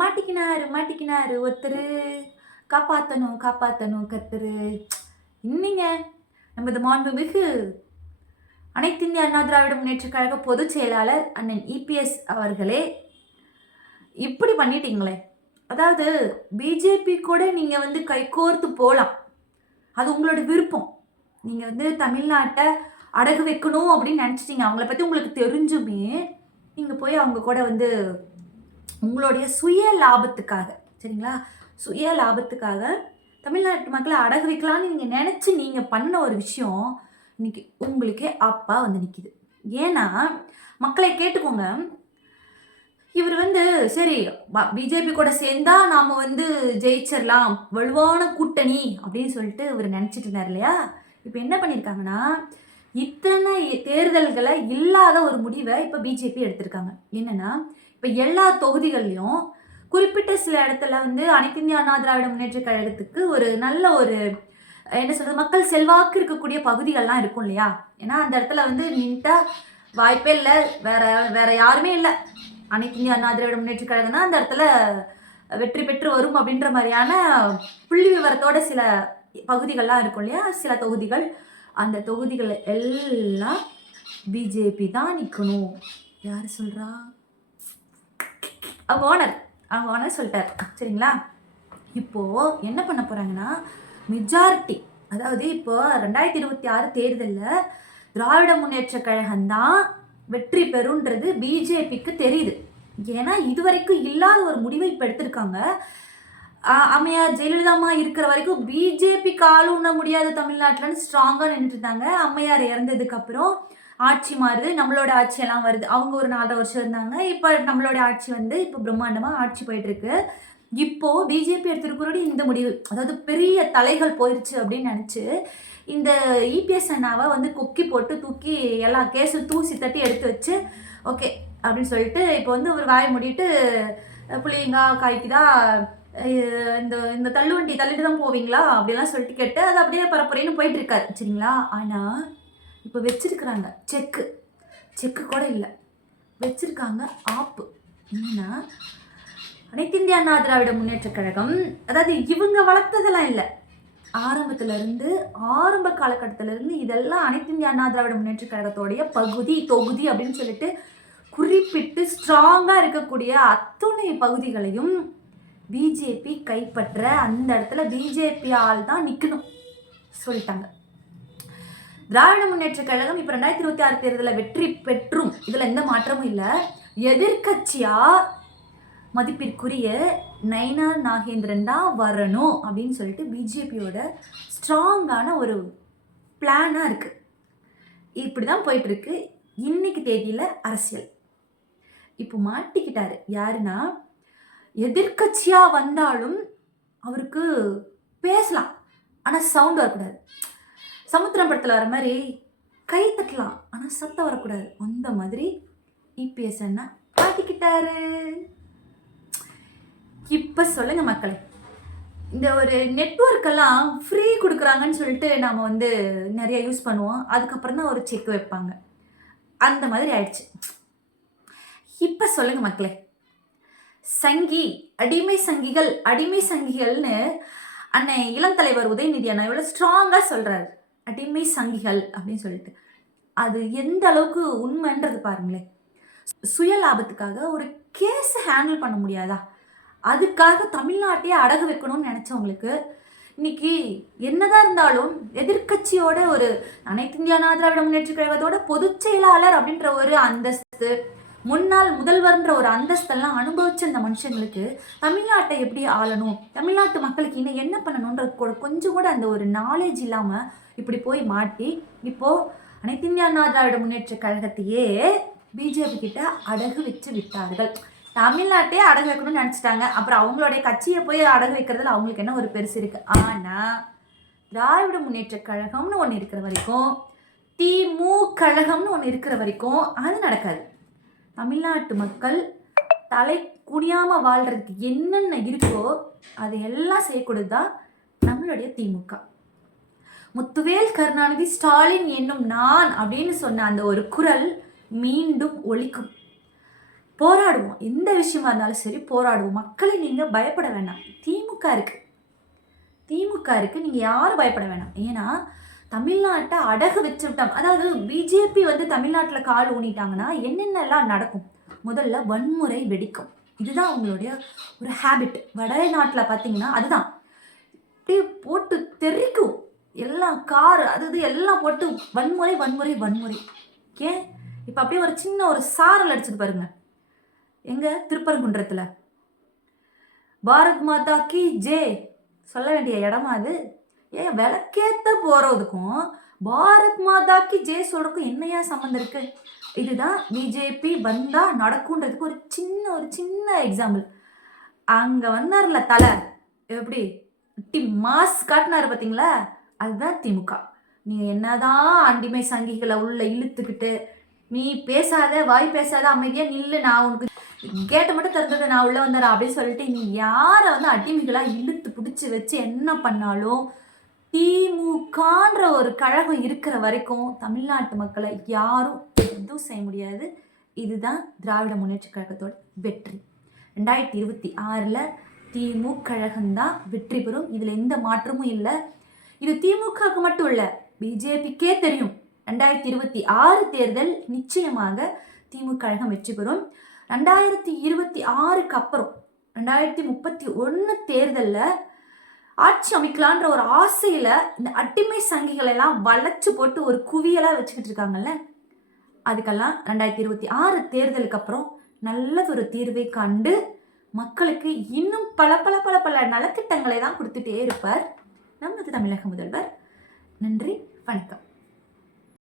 மாட்டிக்கினாரு ஒருத்தரு. காப்பாத்தணும் கர்த்தரு. இன்னிங்க நமது மாண்புமிகு அனைத்து இந்திய அண்ணா திராவிட முன்னேற்றக் கழக பொதுச் செயலாளர் அண்ணன் இபிஎஸ் அவர்களே இப்படி பண்ணிட்டீங்களே. அதாவது பிஜேபி கூட நீங்க கைகோர்த்து போலாம், அது உங்களோட விருப்பம். நீங்க தமிழ்நாட்டை அடகு வைக்கணும் அப்படின்னு நினைச்சிட்டீங்க. அவங்கள பத்தி உங்களுக்கு தெரிஞ்சுமே நீங்க போய் அவங்க கூட உங்களுடைய சுய லாபத்துக்காக, சரிங்களா, சுய லாபத்துக்காக தமிழ்நாட்டு மக்களை அடகு வைக்கலான்னு நீங்க நினைச்சு நீங்க பண்ண ஒரு விஷயம் இன்னைக்கு உங்களுக்கே அப்பா நிக்குது. ஏன்னா மக்களை கேட்டுக்கோங்க, இவர் சரி பிஜேபி கூட சேர்ந்தா நாம ஜெயிச்சிடலாம், வலுவான கூட்டணி அப்படின்னு சொல்லிட்டு இவர் நினைச்சிட்டு இருந்தார் இல்லையா. இப்போ என்ன பண்ணியிருக்காங்கன்னா, இத்தனை தேர்தல்களை இல்லாத ஒரு முடிவை இப்போ பிஜேபி எடுத்திருக்காங்க. என்னன்னா, இப்போ எல்லா தொகுதிகள்லையும் குறிப்பிட்ட சில இடத்துல அனைத்து இந்திய அண்ணா திராவிட முன்னேற்ற கழகத்துக்கு ஒரு நல்ல ஒரு என்ன சொல்றது, மக்கள் செல்வாக்கு இருக்கக்கூடிய பகுதிகள்லாம் இருக்கும் இல்லையா. ஏன்னா அந்த இடத்துல நின்ட்டா வாய்ப்பே இல்லை, வேற யாருமே இல்லை, அனைத்து இந்திய அண்ணா திராவிட முன்னேற்ற கழகம் தான் அந்த இடத்துல வெற்றி பெற்று வரும் அப்படின்ற மாதிரியான புள்ளி விவரத்தோட சில பகுதிகள்லாம் இருக்கும் இல்லையா, சில தொகுதிகள். அந்த தொகுதிகள் எல்லாம் பிஜேபி தான் நிற்கணும். யார் சொல்றா? அவங்க ஓனர் சொல்லிட்டார், சரிங்களா. இப்போ என்ன பண்ண போறாங்கன்னா, மெஜாரிட்டி, அதாவது இப்போ 2026 தேர்தலில் திராவிட முன்னேற்ற கழகம் தான் வெற்றி பெறுன்றது பிஜேபிக்கு தெரியுது. ஏன்னா இதுவரைக்கும் இல்லாத ஒரு முடிவை இப்போ எடுத்திருக்காங்க. அம்மையார் ஜெயலலிதாமா இருக்கிற வரைக்கும் பிஜேபிக்கு ஆளு உண்ண முடியாத தமிழ்நாட்டில்னு ஸ்ட்ராங்காக நின்றுட்டு இருந்தாங்க. அம்மையார் இறந்ததுக்கு அப்புறம் ஆட்சி மாறுது, நம்மளோட ஆட்சியெல்லாம் வருது. அவங்க ஒரு 4.5 வருஷம் இருந்தாங்க. இப்போ நம்மளோட ஆட்சி இப்போ பிரம்மாண்டமாக ஆட்சி போயிட்டு இருக்கு. இப்போ பிஜேபி எடுத்திருக்கிறோட இந்த முடிவு, அதாவது பெரிய தலைகள் போயிடுச்சு அப்படின்னு நினச்சி இந்த இபிஎஸ் அண்ணாவை கொக்கி போட்டு தூக்கி எல்லா கேஸும் தூசி தட்டி எடுத்து வச்சு ஓகே அப்படின்னு சொல்லிட்டு இப்போ ஒரு வாயை மூடிட்டு புளியங்கா காய்க்குதா, இந்த இந்த தள்ளுவண்டி தள்ளிட்டு தான் போவீங்களா அப்படிலாம் சொல்லிட்டு கேட்டு அது அப்படியே பரப்புறேன்னு போயிட்டு இருக்காரு, சரிங்களா. ஆனால் இப்போ வச்சிருக்கிறாங்க செக்கு கூட இல்லை, வச்சிருக்காங்க ஆப்பு. என்னன்னா, அனைத்து இந்திய அண்ணா திராவிட முன்னேற்ற கழகம், அதாவது இவங்க வளர்த்ததெல்லாம் இல்லை, ஆரம்ப காலகட்டத்திலிருந்து இதெல்லாம் அனைத்து இந்திய அண்ணா திராவிட முன்னேற்ற கழகத்தோடைய தொகுதி அப்படின்னு சொல்லிட்டு குறிப்பிட்டு ஸ்ட்ராங்காக இருக்கக்கூடிய அத்துணை பகுதிகளையும் பிஜேபி கைப்பற்ற அந்த இடத்துல பிஜேபி ஆள் தான் நிற்கணும் சொல்லிட்டாங்க. திராவிட முன்னேற்ற கழகம் இப்போ 2026 தேர்தலில் வெற்றி பெற்றும் இதில் எந்த மாற்றமும் இல்லை. எதிர்கட்சியா மதிப்பிற்குரிய நயினார் நாகேந்திரன் தான் வரணும் அப்படின்னு சொல்லிட்டு பிஜேபியோட ஸ்ட்ராங்கான ஒரு பிளானாக இருக்குது. இப்படி தான் போயிட்டுருக்கு இன்னைக்கு தேதியில் அரசியல். இப்போ மாட்டிக்கிட்டாரு யாருன்னா, எதிர்கட்சியாக வந்தாலும் அவருக்கு பேசலாம், ஆனால் சவுண்ட் வரக்கூடாது. சமுத்திரம் படத்தில் வர மாதிரி கை தட்டலாம், ஆனால் சத்தம் வரக்கூடாது. அந்த மாதிரி இபிஎஸ் அண்ணா மாட்டிக்கிட்டாரு. இப்போ சொல்லுங்க மக்களே, இந்த ஒரு நெட்வொர்க்கெல்லாம் ஃப்ரீ கொடுக்குறாங்கன்னு சொல்லிட்டு நாம் நிறைய யூஸ் பண்ணுவோம், அதுக்கப்புறம் தான் ஒரு செக் வைப்பாங்க, அந்த மாதிரி ஆயிடுச்சு. இப்போ சொல்லுங்க மக்களே, அடிமை சங்கிகள்னு அண்ணன் இளம் தலைவர் உதயநிதி அண்ணா எவ்வளோ ஸ்ட்ராங்காக சொல்கிறாரு, அடிமை சங்கிகள் அப்படின்னு சொல்லிட்டு. அது எந்த அளவுக்கு உண்மைன்றது பாருங்களேன். சுய லாபத்துக்காக ஒரு கேஸ் ஹேண்டில் பண்ண முடியாதா? அதுக்காக தமிழ்நாட்டையே அடகு வைக்கணும்னு நினச்சவங்களுக்கு இன்னைக்கு என்னதான் இருந்தாலும் எதிர்கட்சியோட ஒரு அனைத்து இந்திய அண்ணா திராவிட முன்னேற்ற கழகத்தோட பொதுச் செயலாளர் அப்படின்ற ஒரு அந்தஸ்து, முன்னாள் முதல்வர்ன்ற ஒரு அந்தஸ்தெல்லாம் அனுபவிச்ச அந்த மனுஷங்களுக்கு தமிழ்நாட்டை எப்படி ஆளணும், தமிழ்நாட்டு மக்களுக்கு இன்னும் என்ன பண்ணணுன்றது கூட கொஞ்சம் கூட அந்த ஒரு நாலேஜ் இல்லாமல் இப்படி போய் மாட்டி இப்போது அனைத்து இந்திய அண்ணா திராவிட முன்னேற்ற கழகத்தையே பிஜேபி கிட்ட அடகு வச்சு விட்டார்கள். தமிழ்நாட்டையே அடகு வைக்கணும்னு நினச்சிட்டாங்க. அப்புறம் அவங்களுடைய கட்சியை போய் அடகு வைக்கிறதுல அவங்களுக்கு என்ன ஒரு பெருசு இருக்குது. ஆனால் திராவிட முன்னேற்ற கழகம்னு ஒன்று இருக்கிற வரைக்கும், கழகம்னு ஒன்று இருக்கிற வரைக்கும் அது நடக்காது. தமிழ்நாட்டு மக்கள் தலை குனியாமல் வாழ்கிறதுக்கு என்னென்ன இருக்கோ அதையெல்லாம் செய்யக்கூடாது தான் நம்மளுடைய திமுக. முத்துவேல் கருணாநிதி ஸ்டாலின் என்னும் நான் அப்படின்னு சொன்ன அந்த ஒரு குரல் மீண்டும் ஒலிக்கும். போராடுவோம். எந்த விஷயமா இருந்தாலும் சரி போராடுவோம். மக்களை நீங்கள் பயப்பட வேண்டாம். திமுக இருக்குது, நீங்கள் யாரும் பயப்பட வேணாம். ஏன்னா தமிழ்நாட்டை அடகு வச்சு விட்டாங்க. அதாவது பிஜேபி வந்து தமிழ்நாட்டில் கால் ஊனிட்டாங்கன்னா என்னென்னலாம் நடக்கும்? முதல்ல வன்முறை வெடிக்கும். இதுதான் அவங்களுடைய ஒரு ஹேபிட். வட நாட்டில் பார்த்தீங்கன்னா அதுதான் அப்படியே போட்டு தெறிக்கும். எல்லாம் கார் அது எல்லாம் போட்டு வன்முறை வன்முறை வன்முறை. ஏன் இப்போ அப்படியே ஒரு சின்ன ஒரு சாரல் அடிச்சுட்டு பாருங்க. எங்க திருப்பரங்குன்றத்தில் பாரத் மாதா கி ஜே சொல்ல வேண்டிய இடமா அது? ஏன் விளக்கேற்ற போகிறதுக்கும் பாரத் மாதா கி ஜே சொல்கிறதுக்கும் என்னையா சம்மந்தம் இருக்குது? இதுதான் பிஜேபி வந்தால் நடக்குன்றதுக்கு ஒரு சின்ன எக்ஸாம்பிள். அங்கே வந்தார்ல தலை, எப்படி மாஸ் காட்டினார் பார்த்தீங்களா? அதுதான் திமுக. நீங்கள் என்னதான் அடிமை சங்கிகளை உள்ள இழுத்துக்கிட்டு நீ பேசாத, வாய் பேசாத, அமைதியாக நில்லு, நான் உனக்கு கேட்டை மட்டும் திறந்தது, நான் உள்ளே வந்தாரா அப்படின்னு சொல்லிட்டு நீ யாரை வந்து அடிமைகளாக இழுத்து பிடிச்சி வச்சு என்ன பண்ணாலும் திமுகன்ற ஒரு கழகம் இருக்கிற வரைக்கும் தமிழ்நாட்டு மக்களை யாரும் எதுவும் செய்ய முடியாது. இதுதான் திராவிட முன்னேற்ற கழகத்தோட வெற்றி. 2026 திமுக கழகம்தான் வெற்றி பெறும். இதில் எந்த மாற்றமும் இல்லை. இது திமுகவுக்கு மட்டும் இல்லை, பிஜேபிக்கே தெரியும். 2026 தேர்தல் நிச்சயமாக திமுக கழகம் வெற்றி பெறும். 2026க்கு அப்புறம் 2031 தேர்தலில் ஆட்சி அமைக்கலான்ற ஒரு ஆசையில் இந்த அடிமை சங்கிகளை எல்லாம் வளைச்சு போட்டு ஒரு குவியலாக வச்சுக்கிட்டு இருக்காங்கல்ல, அதுக்கெல்லாம் 2026 தேர்தலுக்கு அப்புறம் நல்லதொரு தீர்வை கண்டு மக்களுக்கு இன்னும் பல நலத்திட்டங்களை தான் கொடுத்துட்டே இருப்பார் நமது தமிழக முதல்வர். நன்றி, வணக்கம்.